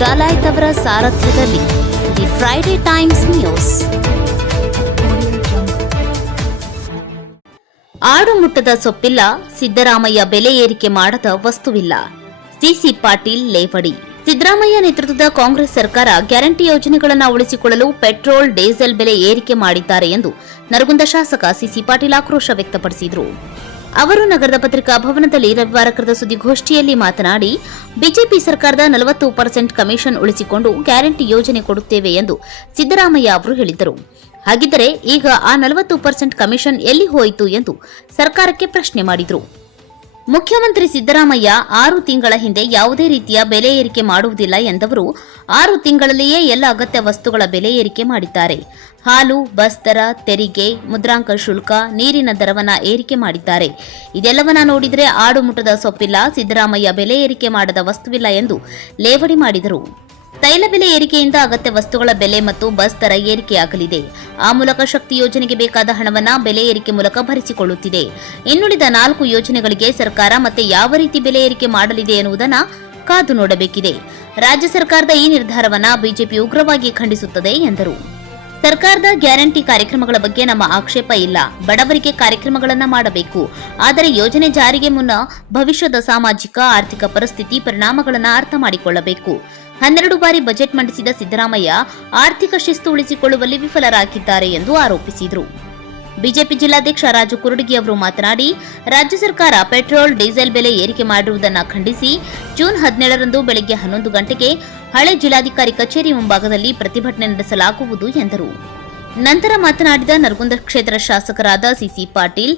ಡಾಲಾಯ್ತ್ ಅವರ ಸಾರಥ್ಯದಲ್ಲಿ the Friday times news. ಆಡು ಮುಟ್ಟದ ಸೊಪ್ಪಿಲ್ಲ, ಸಿದ್ದರಾಮಯ್ಯ ಬೆಲೆ ಏರಿಕೆ ಮಾಡದ ವಸ್ತುವಿಲ್ಲ. ಸಿಸಿ ಪಾಟೀಲ್ ಲೇವಡಿ. ಸಿದ್ದರಾಮಯ್ಯ ನೇತೃತ್ವದ ಕಾಂಗ್ರೆಸ್ ಸರ್ಕಾರ ಗ್ಯಾರಂಟಿ ಯೋಜನೆಗಳನ್ನು ಉಳಿಸಿಕೊಳ್ಳಲು ಪೆಟ್ರೋಲ್, ಡೀಸೆಲ್ ಬೆಲೆ ಏರಿಕೆ ಮಾಡಿದ್ದಾರೆ ಎಂದು ನರಗುಂದ ಶಾಸಕ ಸಿಸಿ ಪಾಟೀಲ್ ಆಕ್ರೋಶ ವ್ಯಕ್ತಪಡಿಸಿದರು. ಅವರು ನಗರದ ಪತ್ರಿಕಾ ಭವನದಲ್ಲಿ ರವಿವಾರ ಕರೆದ ಸುದ್ದಿಗೋಷ್ಠಿಯಲ್ಲಿ ಮಾತನಾಡಿ, ಬಿಜೆಪಿ ಸರ್ಕಾರದ 40% ಕಮಿಷನ್ ಉಳಿಸಿಕೊಂಡು ಗ್ಯಾರಂಟಿ ಯೋಜನೆ ಕೊಡುತ್ತೇವೆ ಎಂದು ಸಿದ್ದರಾಮಯ್ಯ ಅವರು ಹೇಳಿದ್ದರು. ಹಾಗಿದ್ದರೆ ಈಗ ಆ 40% ಕಮಿಷನ್ ಎಲ್ಲಿ ಹೋಯಿತು ಎಂದು ಸರ್ಕಾರಕ್ಕೆ ಪ್ರಶ್ನೆ ಮಾಡಿದರು. ಮುಖ್ಯಮಂತ್ರಿ ಸಿದ್ದರಾಮಯ್ಯ 6 ತಿಂಗಳ ಹಿಂದೆ ಯಾವುದೇ ರೀತಿಯ ಬೆಲೆ ಏರಿಕೆ ಮಾಡುವುದಿಲ್ಲ ಎಂದವರು 6 ತಿಂಗಳಲ್ಲಿಯೇ ಎಲ್ಲ ಅಗತ್ಯ ವಸ್ತುಗಳ ಬೆಲೆ ಏರಿಕೆ ಮಾಡಿದ್ದಾರೆ. ಹಾಲು, ಬಸ್ ದರ, ತೆರಿಗೆ, ಮುದ್ರಾಂಕ ಶುಲ್ಕ, ನೀರಿನ ದರವನ್ನ ಏರಿಕೆ ಮಾಡಿದ್ದಾರೆ. ಇದೆಲ್ಲವನ್ನ ನೋಡಿದರೆ ಆಡು ಮುಟ್ಟದ ಸೊಪ್ಪಿಲ್ಲ, ಸಿದ್ದರಾಮಯ್ಯ ಬೆಲೆ ಏರಿಕೆ ಮಾಡದ ವಸ್ತುವಿಲ್ಲ ಎಂದು ಲೇವಡಿ ಮಾಡಿದರು. ತೈಲ ಬೆಲೆ ಏರಿಕೆಯಿಂದ ಅಗತ್ಯ ವಸ್ತುಗಳ ಬೆಲೆ ಮತ್ತು ಬಸ್ ದರ ಏರಿಕೆಯಾಗಲಿದೆ. ಆ ಮೂಲಕ ಶಕ್ತಿ ಯೋಜನೆಗೆ ಬೇಕಾದ ಹಣವನ್ನ ಬೆಲೆ ಏರಿಕೆ ಮೂಲಕ ಭರಿಸಿಕೊಳ್ಳುತ್ತಿದೆ. ಇನ್ನುಳಿದ 4 ಯೋಜನೆಗಳಿಗೆ ಸರ್ಕಾರ ಮತ್ತೆ ಯಾವ ರೀತಿ ಬೆಲೆ ಏರಿಕೆ ಮಾಡಲಿದೆ ಎನ್ನುವುದನ್ನು ಕಾದು ನೋಡಬೇಕಿದೆ. ರಾಜ್ಯ ಸರ್ಕಾರದ ಈ ನಿರ್ಧಾರವನ್ನ ಬಿಜೆಪಿ ಉಗ್ರವಾಗಿ ಖಂಡಿಸುತ್ತದೆ ಎಂದರು. ಸರ್ಕಾರದ ಗ್ಯಾರಂಟಿ ಕಾರ್ಯಕ್ರಮಗಳ ಬಗ್ಗೆ ನಮ್ಮ ಆಕ್ಷೇಪ ಇಲ್ಲ. ಬಡವರಿಗೆ ಕಾರ್ಯಕ್ರಮಗಳನ್ನು ಮಾಡಬೇಕು. ಆದರೆ ಯೋಜನೆ ಜಾರಿಗೆ ಮುನ್ನ ಭವಿಷ್ಯದ ಸಾಮಾಜಿಕ, ಆರ್ಥಿಕ ಪರಿಸ್ಥಿತಿ ಪರಿಣಾಮಗಳನ್ನು ಅರ್ಥ ಮಾಡಿಕೊಳ್ಳಬೇಕು. 12 ಬಾರಿ ಬಜೆಟ್ ಮಂಡಿಸಿದ ಸಿದ್ದರಾಮಯ್ಯ ಆರ್ಥಿಕ ಶಿಸ್ತು ಉಳಿಸಿಕೊಳ್ಳುವಲ್ಲಿ ವಿಫಲರಾಗಿದ್ದಾರೆ ಎಂದು ಆರೋಪಿಸಿದರು. ಬಿಜೆಪಿ ಜಿಲ್ಲಾಧ್ಯಕ್ಷ ರಾಜು ಕುರುಡಗಿ ಅವರು ಮಾತನಾಡಿ, ರಾಜ್ಯ ಸರ್ಕಾರ ಪೆಟ್ರೋಲ್, ಡೀಸೆಲ್ ಬೆಲೆ ಏರಿಕೆ ಮಾಡಿರುವುದನ್ನು ಖಂಡಿಸಿ ಜೂನ್ 17ರಂದು ಬೆಳಗ್ಗೆ 11 ಗಂಟೆಗೆ ಹಳೆ ಜಿಲ್ಲಾಧಿಕಾರಿ ಕಚೇರಿ ಮುಂಭಾಗದಲ್ಲಿ ಪ್ರತಿಭಟನೆ ನಡೆಸಲಾಗುವುದು ಎಂದರು. ನಂತರ ಮಾತನಾಡಿದ ನರಗುಂದ ಕ್ಷೇತ್ರ ಶಾಸಕರಾದ ಸಿಸಿ ಪಾಟೀಲ್,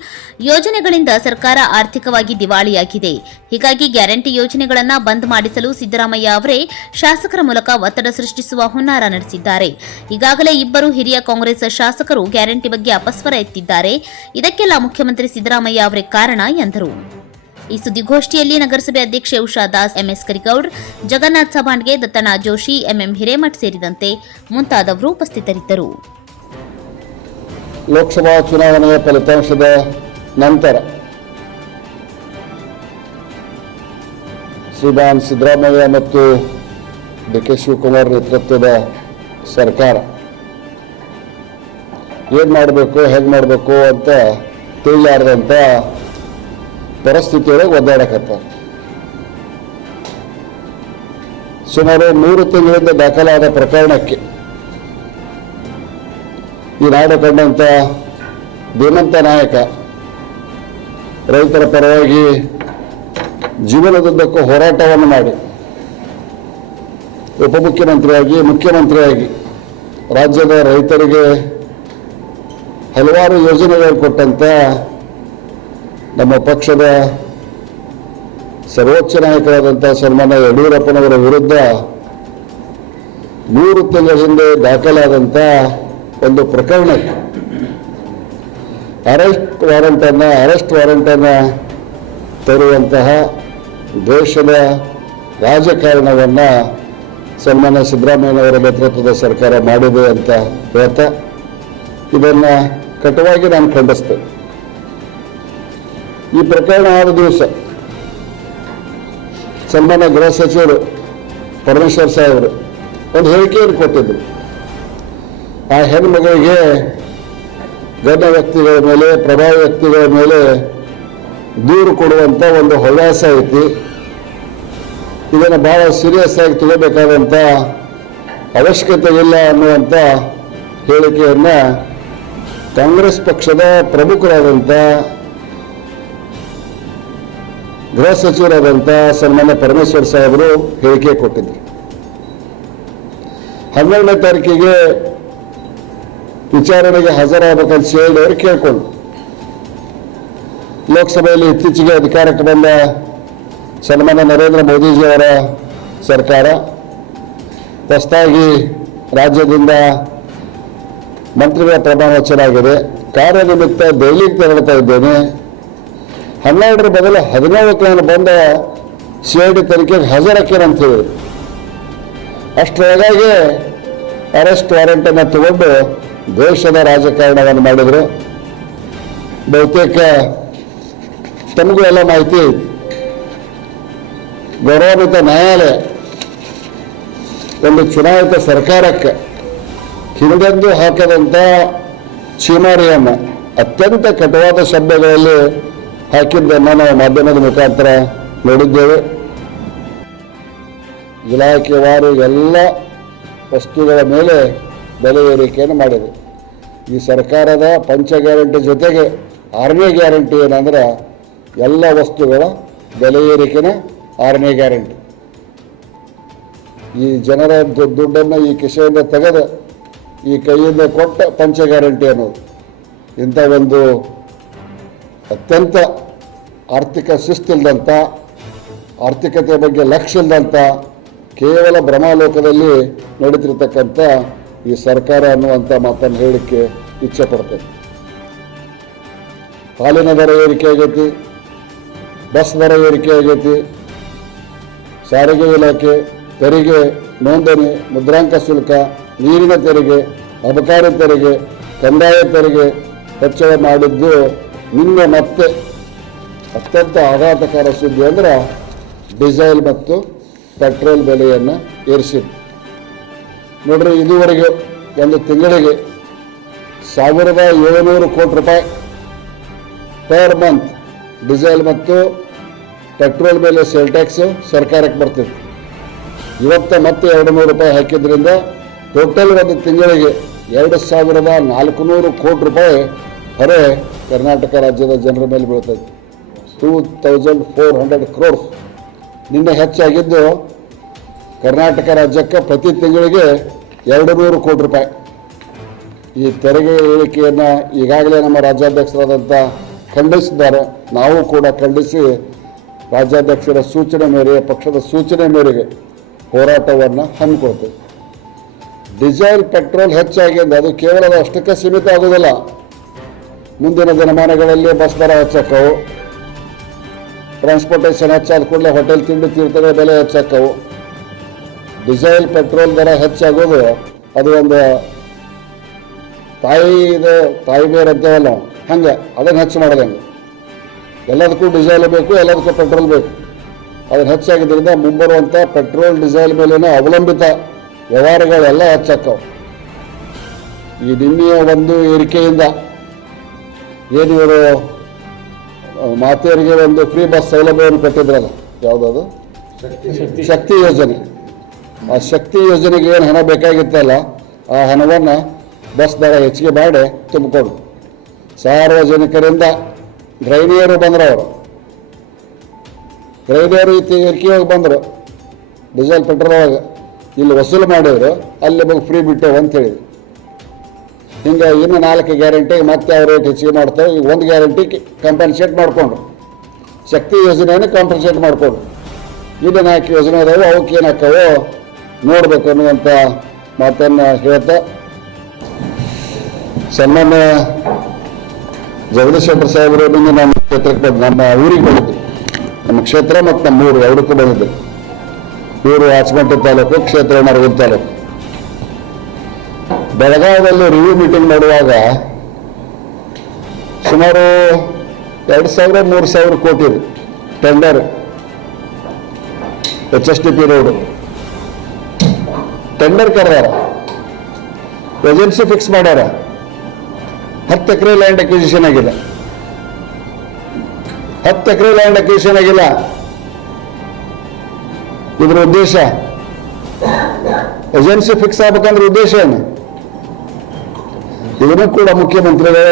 ಯೋಜನೆಗಳಿಂದ ಸರ್ಕಾರ ಆರ್ಥಿಕವಾಗಿ ದಿವಾಳಿಯಾಗಿದೆ. ಹೀಗಾಗಿ ಗ್ಯಾರಂಟಿ ಯೋಜನೆಗಳನ್ನು ಬಂದ್ ಮಾಡಿಸಲು ಸಿದ್ದರಾಮಯ್ಯ ಅವರೇ ಶಾಸಕರ ಮೂಲಕ ಒತ್ತಡ ಸೃಷ್ಟಿಸುವ ಹುನ್ನಾರ ನಡೆಸಿದ್ದಾರೆ. ಈಗಾಗಲೇ 2 ಹಿರಿಯ ಕಾಂಗ್ರೆಸ್ ಶಾಸಕರು ಗ್ಯಾರಂಟಿ ಬಗ್ಗೆ ಅಪಸ್ವರ ಎತ್ತಿದ್ದಾರೆ. ಇದಕ್ಕೆಲ್ಲ ಮುಖ್ಯಮಂತ್ರಿ ಸಿದ್ದರಾಮಯ್ಯ ಅವರೇ ಕಾರಣ ಎಂದರು. ಈ ಸುದ್ದಿಗೋಷ್ಠಿಯಲ್ಲಿ ನಗರಸಭೆ ಅಧ್ಯಕ್ಷೆ ಉಷಾ ದಾಸ್, ಎಂಎಸ್ ಕರಿಗೌಡ್, ಜಗನ್ನಾಥ್ ಸಭಾಂಡ್ಗೆ, ದತ್ತಣ್ಣ ಜೋಶಿ, ಎಂಎಂ ಹಿರೇಮಠ್ ಸೇರಿದಂತೆ ಮುಂತಾದವರು ಉಪಸ್ಥಿತರಿದ್ದರು. ಲೋಕಸಭಾ ಚುನಾವಣೆಯ ಫಲಿತಾಂಶದ ನಂತರ ಶ್ರೀಮಾನ್ ಸಿದ್ದರಾಮಯ್ಯ ಮತ್ತು ಡಿ.ಕೆ. ಶಿವಕುಮಾರ್ ನೇತೃತ್ವದ ಸರ್ಕಾರ ಏನು ಮಾಡಬೇಕು, ಹೇಗೆ ಮಾಡಬೇಕು ಅಂತ ತಿಳಿಲಾರದಂಥ ಪರಿಸ್ಥಿತಿಯೊಳಗೆ ಒದ್ದಾಡಕತ್ತಾರೆ. ಸುಮಾರು 3 ತಿಂಗಳಿಂದ ದಾಖಲಾದ ಪ್ರಕರಣಕ್ಕೆ ಈ ನಾಡು ಕಂಡಂಥ ಧೀಮಂತ ನಾಯಕ, ರೈತರ ಪರವಾಗಿ ಜೀವನದುದ್ದಕ್ಕೂ ಹೋರಾಟವನ್ನು ಮಾಡಿ ಉಪಮುಖ್ಯಮಂತ್ರಿಯಾಗಿ, ಮುಖ್ಯಮಂತ್ರಿಯಾಗಿ ರಾಜ್ಯದ ರೈತರಿಗೆ ಹಲವಾರು ಯೋಜನೆಗಳು ಕೊಟ್ಟಂಥ ನಮ್ಮ ಪಕ್ಷದ ಸರ್ವೋಚ್ಚ ನಾಯಕರಾದಂಥ ಸನ್ಮಾನ್ಯ ಯಡಿಯೂರಪ್ಪನವರ ವಿರುದ್ಧ 3 ತಿಂಗಳ ಹಿಂದೆ ದಾಖಲಾದಂಥ ಒಂದು ಪ್ರಕರಣಕ್ಕೆ ಅರೆಸ್ಟ್ ವಾರೆಂಟನ್ನು ತರುವಂತಹ ದೇಶದ ರಾಜಕಾರಣವನ್ನು ಸನ್ಮಾನ್ಯ ಸಿದ್ದರಾಮಯ್ಯನವರ ನೇತೃತ್ವದ ಸರ್ಕಾರ ಮಾಡಿದೆ ಅಂತ ಹೇಳ್ತಾ ಇದನ್ನು ಕಟುವಾಗಿ ನಾನು ಖಂಡಿಸ್ತೇನೆ. ಈ ಪ್ರಕರಣ ಆದ ದಿವಸ ಸನ್ಮಾನ್ಯ ಗೃಹ ಸಚಿವರು ಪರಮೇಶ್ವರ್ ಸಾಹೇಬರು ಒಂದು ಹೇಳಿಕೆಯನ್ನು ಕೊಟ್ಟಿದ್ದರು. ಆ ಹೆಣ್ಮಗಳಿಗೆ ಗಣ್ಯ ವ್ಯಕ್ತಿಗಳ ಮೇಲೆ, ಪ್ರಭಾವಿ ವ್ಯಕ್ತಿಗಳ ಮೇಲೆ ದೂರು ಕೊಡುವಂಥ ಒಂದು ಹವ್ಯಾಸ ಐತಿ. ಇದನ್ನು ಭಾಳ ಸೀರಿಯಸ್ ಆಗಿ ತಗೋಬೇಕಾದಂಥ ಅವಶ್ಯಕತೆ ಇಲ್ಲ ಅನ್ನುವಂಥ ಹೇಳಿಕೆಯನ್ನು ಕಾಂಗ್ರೆಸ್ ಪಕ್ಷದ ಪ್ರಮುಖರಾದಂಥ ಗೃಹ ಸಚಿವರಾದಂಥ ಸನ್ಮಾನ್ಯ ಪರಮೇಶ್ವರ್ ಸಾಹೇಬರು ಹೇಳಿಕೆ ಕೊಟ್ಟಿದ್ದರು. 12ನೇ ತಾರೀಕಿಗೆ ವಿಚಾರಣೆಗೆ ಹಾಜರಾಗಬೇಕಂತ ಹೇಳಿ ಅವರು ಕೇಳಿಕೊಂಡು ಲೋಕಸಭೆಯಲ್ಲಿ ಇತ್ತೀಚೆಗೆ ಅಧಿಕಾರಕ್ಕೆ ಬಂದ ಸನ್ಮಾನ್ಯ ನರೇಂದ್ರ ಮೋದಿಜಿಯವರ ಸರ್ಕಾರ ಹೊಸದಾಗಿ ರಾಜ್ಯದಿಂದ ಮಂತ್ರಿಗಳ ಪ್ರಮಾಣ ವಚನ ಆಗಿದೆ. ಕಾರ್ಯನಿಮಿತ್ತ ದೆಹಲಿಗೆ ತೆರಳುತ್ತಾ ಇದ್ದೇನೆ. 12ರ ಬದಲು 17ಕ್ಕೆ ನಾನು ಬಂದ CID ತನಿಖೆಗೆ ಹಾಜರಾಕೇನೆ ಅಂತ ಹೇಳಿದರು. ಅಷ್ಟರೊಳಗಾಗಿ ಅರೆಸ್ಟ್ ವಾರೆಂಟನ್ನು ತಗೊಂಡು ದೇಶದ ರಾಜಕಾರಣವನ್ನು ಮಾಡಿದರು. ಬಹುತೇಕ ತಮಗೂ ಎಲ್ಲ ಮಾಹಿತಿ ಗೌರವಾನ್ವಿತ ನ್ಯಾಯಾಲಯ ಒಂದು ಚುನಾಯಿತ ಸರ್ಕಾರಕ್ಕೆ ಹಿಂದೆಂದೂ ಹಾಕದಂಥ ಚೀಮಾರಿಯನ್ನು ಅತ್ಯಂತ ಕಟುವಾದ ಶಬ್ದಗಳಲ್ಲಿ ಹಾಕಿದ್ದನ್ನು ನಾವು ಮಾಧ್ಯಮದ ಮುಖಾಂತರ ನೋಡಿದ್ದೇವೆ. ಇಲಾಖೆವಾರು ಎಲ್ಲ ವಸ್ತುಗಳ ಮೇಲೆ ಬೆಲೆ ಏರಿಕೆಯನ್ನು ಮಾಡಿದೆ. ಈ ಸರ್ಕಾರದ ಪಂಚ ಗ್ಯಾರಂಟಿ ಜೊತೆಗೆ 6ನೇ ಗ್ಯಾರಂಟಿ ಏನಂದ್ರೆ ಎಲ್ಲ ವಸ್ತುಗಳ ಬೆಲೆ ಏರಿಕೆನ 6ನೇ ಗ್ಯಾರಂಟಿ. ಈ ಜನರ ದುಡ್ಡನ್ನು ಈ ಕಿಸೆಯಿಂದ ತೆಗೆದು ಈ ಕೈಯಿಂದ ಕೊಟ್ಟ ಪಂಚ ಗ್ಯಾರಂಟಿ ಅನ್ನೋದು ಇಂಥ ಒಂದು ಅತ್ಯಂತ ಆರ್ಥಿಕ ಶಿಸ್ತಿಲ್ದಂಥ, ಆರ್ಥಿಕತೆ ಬಗ್ಗೆ ಲಕ್ಷ್ಯ ಇಲ್ಲದಂಥ, ಕೇವಲ ಭ್ರಮಾಲೋಕದಲ್ಲಿ ನಡೀತಿರ್ತಕ್ಕಂಥ ಈ ಸರ್ಕಾರ ಅನ್ನುವಂಥ ಮಾತನ್ನು ಹೇಳಲಿಕ್ಕೆ ಇಚ್ಛೆ ಪಡ್ತೇನೆ. ಹಾಲಿನ ದರ ಏರಿಕೆ ಆಗೈತಿ, ಬಸ್ ದರ ಏರಿಕೆ ಆಗೈತಿ, ಸಾರಿಗೆ ಇಲಾಖೆ ತೆರಿಗೆ, ನೋಂದಣಿ, ಮುದ್ರಾಂಕ ಶುಲ್ಕ, ನೀರಿನ ತೆರಿಗೆ, ಅಬಕಾರಿ ತೆರಿಗೆ, ಕಂದಾಯ ತೆರಿಗೆ ಹೆಚ್ಚಳ ಮಾಡಿದ್ದು ನಿನ್ನೆ ಮತ್ತೆ ಅತ್ಯಂತ ಆಘಾತಕಾರ ಸುದ್ದಿ ಅಂದ್ರೆ ಡೀಸೆಲ್ ಮತ್ತು ಪೆಟ್ರೋಲ್ ಬೆಲೆಯನ್ನು ಏರಿಸಿದ್ದು. ನೋಡ್ರಿ, ಇದುವರೆಗೆ ಒಂದು ತಿಂಗಳಿಗೆ 1700 ಕೋಟಿ ರೂಪಾಯಿ ಪರ್ ಮಂತ್ ಡೀಸೆಲ್ ಮತ್ತು ಪೆಟ್ರೋಲ್ ಮೇಲೆ ಸೇಲ್ ಟ್ಯಾಕ್ಸ್ ಸರ್ಕಾರಕ್ಕೆ ಬರ್ತಿತ್ತು. ಇವತ್ತು ಮತ್ತೆ 200 ರೂಪಾಯಿ ಹಾಕಿದ್ರಿಂದ ಟೋಟಲ್ ಒಂದು ತಿಂಗಳಿಗೆ 2400 ಕೋಟಿ ರೂಪಾಯಿ ಹೊರೆ ಕರ್ನಾಟಕ ರಾಜ್ಯದ ಜನರ ಮೇಲೆ ಬೀಳ್ತದೆ. 2400 crores. ನಿನ್ನೆ ಹೆಚ್ಚಾಗಿದ್ದು ಕರ್ನಾಟಕ ರಾಜ್ಯಕ್ಕೆ ಪ್ರತಿ ತಿಂಗಳಿಗೆ 200 ಕೋಟಿ ರೂಪಾಯಿ. ಈ ತೆರಿಗೆ ಇಳಿಕೆಯನ್ನು ಈಗಾಗಲೇ ನಮ್ಮ ರಾಜ್ಯಾಧ್ಯಕ್ಷರಾದಂಥ ಖಂಡಿಸಿದ್ದಾರೆ. ನಾವು ಕೂಡ ಖಂಡಿಸಿ ರಾಜ್ಯಾಧ್ಯಕ್ಷರ ಸೂಚನೆ ಮೇರೆಗೆ, ಪಕ್ಷದ ಸೂಚನೆ ಮೇರೆಗೆ ಹೋರಾಟವನ್ನು ಹಮ್ಮಿಕೊಳ್ತೇವೆ. ಡೀಸೆಲ್ ಪೆಟ್ರೋಲ್ ಹೆಚ್ಚಾಗಿದೆ, ಅದು ಕೇವಲ ಅಷ್ಟಕ್ಕೆ ಸೀಮಿತ ಆಗೋದಿಲ್ಲ. ಮುಂದಿನ ದಿನಮಾನಗಳಲ್ಲಿ ಬಸ್ ದರ ಹೆಚ್ಚಾಕವು, ಟ್ರಾನ್ಸ್ಪೋರ್ಟೇಷನ್ ಹೆಚ್ಚಾದ ಕೂಡಲೇ ಹೋಟೆಲ್ ತಿಂಡಿ ತೀರ್ಥಗಳ ಬೆಲೆ ಹೆಚ್ಚಾಕವು. ಡೀಸೆಲ್ ಪೆಟ್ರೋಲ್ ದರ ಹೆಚ್ಚಾಗೋದು ಅದು ಒಂದು ತಾಯಿ ಬೇರೆ ಅಂತೇವಲ್ಲ ನಾವು, ಹಂಗೆ ಅದನ್ನು ಹೆಚ್ಚು ಮಾಡೋದಂಗೆ. ಎಲ್ಲದಕ್ಕೂ ಡೀಸೆಲ್ ಬೇಕು, ಎಲ್ಲದಕ್ಕೂ ಪೆಟ್ರೋಲ್ ಬೇಕು. ಅದನ್ನು ಹೆಚ್ಚಾಗಿದ್ದರಿಂದ ಮುಂಬರುವಂಥ ಪೆಟ್ರೋಲ್ ಡೀಸೆಲ್ ಮೇಲಿನ ಅವಲಂಬಿತ ವ್ಯವಹಾರಗಳೆಲ್ಲ ಹೆಚ್ಚಾಕವು. ಈ ನಿನ್ನೆಯ ಒಂದು ಏರಿಕೆಯಿಂದ ಏನು ಇವರು ಮಾತೆಯರಿಗೆ ಒಂದು ಫ್ರೀ ಬಸ್ ಸೌಲಭ್ಯವನ್ನು ಕೊಟ್ಟಿದ್ರಲ್ಲ, ಯಾವುದದು ಶಕ್ತಿ ಯೋಜನೆ. ಆ ಶಕ್ತಿ ಯೋಜನೆಗೆ ಏನು ಹಣ ಬೇಕಾಗಿತ್ತಲ್ಲ, ಆ ಹಣವನ್ನು ಬಸ್ ದರ ಹೆಚ್ಚಿಗೆ ಮಾಡಿ ತುಂಬಿಕೊಂಡು ಸಾರ್ವಜನಿಕರಿಂದ ಗೃಹಿಣಿಯರು ಬಂದರು. ಅವರು ಗೃಹಿಣಿಯರು ಏರಿಕೆಯಾಗಿ ಬಂದರು. ಡೀಸೆಲ್ ಪೆಟ್ರೋಲ್ ಒಳಗೆ ಇಲ್ಲಿ ವಸೂಲು ಮಾಡಿದ್ರು, ಅಲ್ಲಿ ನಮಗೆ ಫ್ರೀ ಬಿಟ್ಟೆವು ಅಂತ ಹೇಳಿದ್ರು. ಹಿಂಗೆ ಇನ್ನು 4 ಗ್ಯಾರಂಟಿಗೆ ಮತ್ತೆ ಅವ್ರು ರೇಟ್ ಹೆಚ್ಚಿಗೆ ಮಾಡ್ತಾರೆ. ಈಗ 1 ಗ್ಯಾರಂಟಿ ಕಾಂಪನ್ಸೇಟ್ ಮಾಡಿಕೊಂಡು ಶಕ್ತಿ ಯೋಜನೆಯನ್ನು ಕಾಂಪನ್ಸೇಟ್ ಮಾಡಿಕೊಂಡು ಇನ್ನು 4 ಯೋಜನೆ ಅದಾವೆ, ಅವಕ್ಕೆ ಏನು ಹಾಕವೋ ನೋಡಬೇಕು ಅನ್ನುವಂಥ ಮಾತನ್ನು ಹೇಳ್ತಾ, ಸನ್ಮಾನ್ಯ ಜಗದೀಶ್ ಶೆಟ್ಟರ್ ಸಾಹೇಬರು ನಿನ್ನೆ ನಮ್ಮ ಕ್ಷೇತ್ರಕ್ಕೆ ಬಂದು ನಮ್ಮ ಊರಿಗೆ ಬಂದಿದ್ದರು. ನಮ್ಮ ಕ್ಷೇತ್ರ ಮತ್ತು ನಮ್ಮ ಊರು ಎರಡಕ್ಕೂ ಬಂದಿದ್ದರು. ಊರು ಆಚಮಟ್ಟಿ ತಾಲೂಕು, ಕ್ಷೇತ್ರ ನರಗುಂದ ತಾಲೂಕು. ಬೆಳಗಾವಿಯಲ್ಲಿ ರಿವ್ಯೂ ಮೀಟಿಂಗ್ ಮಾಡುವಾಗ ಸುಮಾರು 2000-3000 ಕೋಟಿ ಟೆಂಡರ್ HSTP ರೋಡ್ ಟೆಂಡರ್ ಕರೆದಾರ, ಏಜೆನ್ಸಿ ಫಿಕ್ಸ್ ಮಾಡ್ಯಾರ. 10 ಎಕರೆ ಲ್ಯಾಂಡ್ ಅಕ್ವಿಸಿಷನ್ ಆಗಿಲ್ಲ. 10 ಎಕರೆ ಲ್ಯಾಂಡ್ ಅಕ್ವಿಸಿಷನ್ ಆಗಿಲ್ಲ. ಇದ್ರ ಉದ್ದೇಶ ಏಜೆನ್ಸಿ ಫಿಕ್ಸ್ ಆಗ್ಬೇಕಂದ್ರೆ ಉದ್ದೇಶ ಏನು? ಇದನ್ನು ಕೂಡ ಮುಖ್ಯಮಂತ್ರಿಗಳು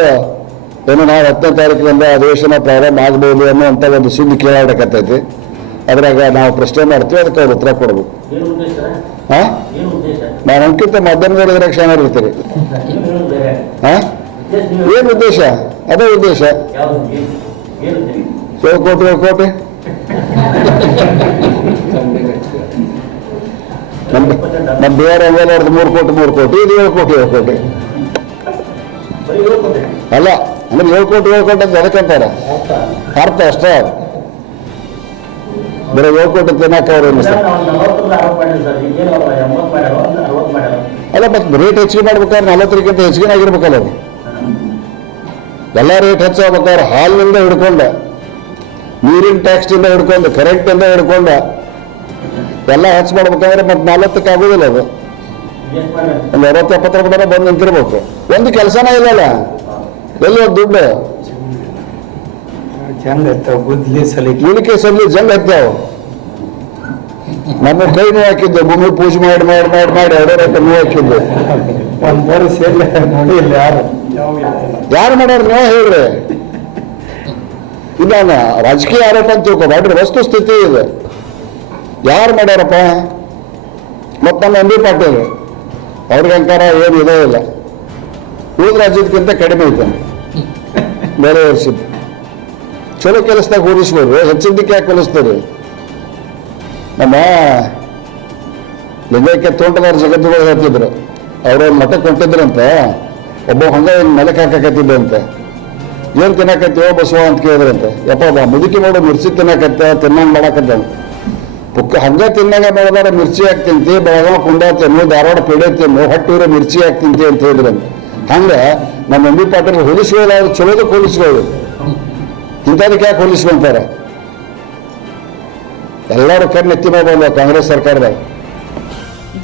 ಏನು ನಾವು 10ನೇ ತಾರೀಕಿನಿಂದ ಅಧಿವೇಶನ ಪ್ರಾರಂಭ ಆಗಬಹುದು ಅನ್ನುವಂಥ ಒಂದು ಸುದ್ದಿ ಕೇಳಾಡಕತ್ತೈತಿ. ಅದ್ರಾಗ ನಾವು ಪ್ರಶ್ನೆ ಮಾಡ್ತೀವಿ, ಅದಕ್ಕೆ ಅವ್ರು ಉತ್ತರ ಕೊಡ್ಬೇಕು. ಹಾಂ, ನಾನು ಅಂಕಿತ ಮಾಧ್ಯಮದವ್ರ ಇದ್ರಾಗ ಶಾಮರ್ ಇರ್ತೀರಿ. ಹಾಂ, ಏನು ಉದ್ದೇಶ? ಅದೇ ಉದ್ದೇಶ. 7 ಕೋಟಿ ನಮ್ಮ ಬೇರೆ ಅವ್ರದ್ದು 3 ಕೋಟಿ, ಇದು 7 ಕೋಟಿ. ಅಲ್ಲ ಅಂದ್ರೆ 7 ಕೋಟಿ ಅಂತ ಅದಕ್ಕಂತಾರ ಅರ್ಥ ಅಷ್ಟೇ. ಬರೀ 7 ಕೋಟಿ ತಿನ್ನಕ್ಕೆ ಅವ್ರು ಅಲ್ಲ, ಮತ್ತೆ ರೇಟ್ ಹೆಚ್ಚಿಗೆ ಮಾಡ್ಬೇಕಾದ್ರೆ 40ಕ್ಕಿಂತ ಹೆಚ್ಚಿಗೆ ಆಗಿರ್ಬೇಕಲ್ಲ. ಅದು ಎಲ್ಲ ರೇಟ್ ಹೆಚ್ಚಾಗ್ಬೇಕಾದ್ರೆ ಹಾಲಿನಿಂದ ಹಿಡ್ಕೊಂಡು, ನೀರಿನ ಟ್ಯಾಕ್ಸ್ನಿಂದ ಹಿಡ್ಕೊಂಡು, ಕರೆಂಟಿಂದ ಹಿಡ್ಕೊಂಡು ಎಲ್ಲ ಹೆಚ್ಚು ಮಾಡ್ಬೇಕಂದ್ರೆ ಮತ್ತೆ 40ಕ್ಕೆ ಆಗೋದಿಲ್ಲ ಅದು. ಒಂದು 60-70 ರೂಪಾಯಿ ಬಂದು ನಿಂತಿರ್ಬೇಕು. ಒಂದು ಕೆಲಸನೇ ಇಲ್ಲಲ್ಲ, ಎಲ್ಲಿ ಹೋದ್ ದುಡ್ಡು? ಇಳಿಕೆ ಸಲ್ಲಿ ಜಂಗ್ ಹತ್ತಾವ. ನಮ್ಮ ಕೈ ನೋವು ಹಾಕಿದ್ದೆ, ಭೂಮಿ ಪೂಜೆ ಮಾಡಿ ಮಾಡಿ ಮಾಡಿ ಮಾಡಿ 2 ರೂಪಾಯಿ ನೋವು ಹಾಕಿದ್ದೆ. ಯಾರು ಮಾಡ್ಯಾರ ನೀವು ಹೇಳ್ರಿ? ಇಲ್ಲ ರಾಜಕೀಯ ಆರೋಪ ಅಂತ ತಿಳ್ಕೊಬೇಡ್ರಿ, ವಸ್ತು ಸ್ಥಿತಿ ಇದೆ. ಯಾರು ಮಾಡ್ಯಾರಪ್ಪ? ಮತ್ತು ನಮ್ಮ ಎಂ ಬಿ ಪಾಟೀಲ್ ಅವ್ರಿಗೆ ಅಂಕಾರ ಏನು ಇದೇ ಇಲ್ಲ, ಉಳಿದ ರಾಜ್ಯದಕ್ಕಿಂತ ಕಡಿಮೆ ಐತಾನೆ ಬೇರೆ ವರ್ಷದ್ದು. ಚಲೋ ಕೆಲಸದಾಗ ಹೋಲಿಸ್ಬೋದು, ಹೆಚ್ಚಿದ್ದಕ್ಕೆ ಯಾಕೆ ಹೋಲಿಸ್ತಾರೆ? ನಮ್ಮ ಲಿಂಗೈಕ್ಯ ತೋಟದಾರ ಜಗತ್ತುಗಳು ಹೇಳ್ತಿದ್ರು, ಅವ್ರ ಮಠಕ್ಕೆ ಹೊಂಟಿದ್ರಂತ, ಒಬ್ಬ ಹಂಗ ನೆಲಕ್ಕೆ ಹಾಕಕತ್ತಿದ್ದಂತ. ಏನು ತಿನ್ನಕತ್ತೀವೋ ಬಸವ ಅಂತ ಕೇಳಿದ್ರಂತ. ಯಪ್ಪ ಮುದುಕಿ ಮಾಡೋ ಮಿರ್ಚಿ ತಿನ್ನಂಗೆ ಮಾಡಕತ್ತ ಪುಕ್ಕ ಹಂಗ ತಿನ್ನಂಗ ಮಾಡಿದಾರ ಮಿರ್ಚಿ ಹಾಕಿ ತಿಂತಿ, ಬೆಳಗಾವ ಕುಂಡ ತಿನ್ನು, ಧಾರವಾಡ ಪೇಡೆ ತಿನ್ನು, ಹೊಟ್ಟಿರೋ ಮಿರ್ಚಿ ಹಾಕಿ ತಿಂತಿ ಅಂತ ಹೇಳಿದ್ರಂತ. ಹಂಗೆ ನಮ್ಮ ಎಂ ಬಿ ಪಾಟೀಲ್ ಹೋಲಿಸ್ಕೊಳ್ಳೋದು ಚಲೋದಕ್ಕೆ ಹೋಲಿಸ್ಕೊಳ್ಳೋದು, ಇಂಥದಕ್ಕೆ ಯಾಕೆ ಹೋಲಿಸ್ಕೊಂತಾರೆ? ಎಲ್ಲರೂ ಕಣ್ಣೆತ್ತಿ ನೋಡಲ್ಲ ಕಾಂಗ್ರೆಸ್ ಸರ್ಕಾರದಾಗ.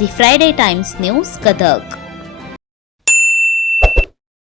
The Friday Times News Gadag.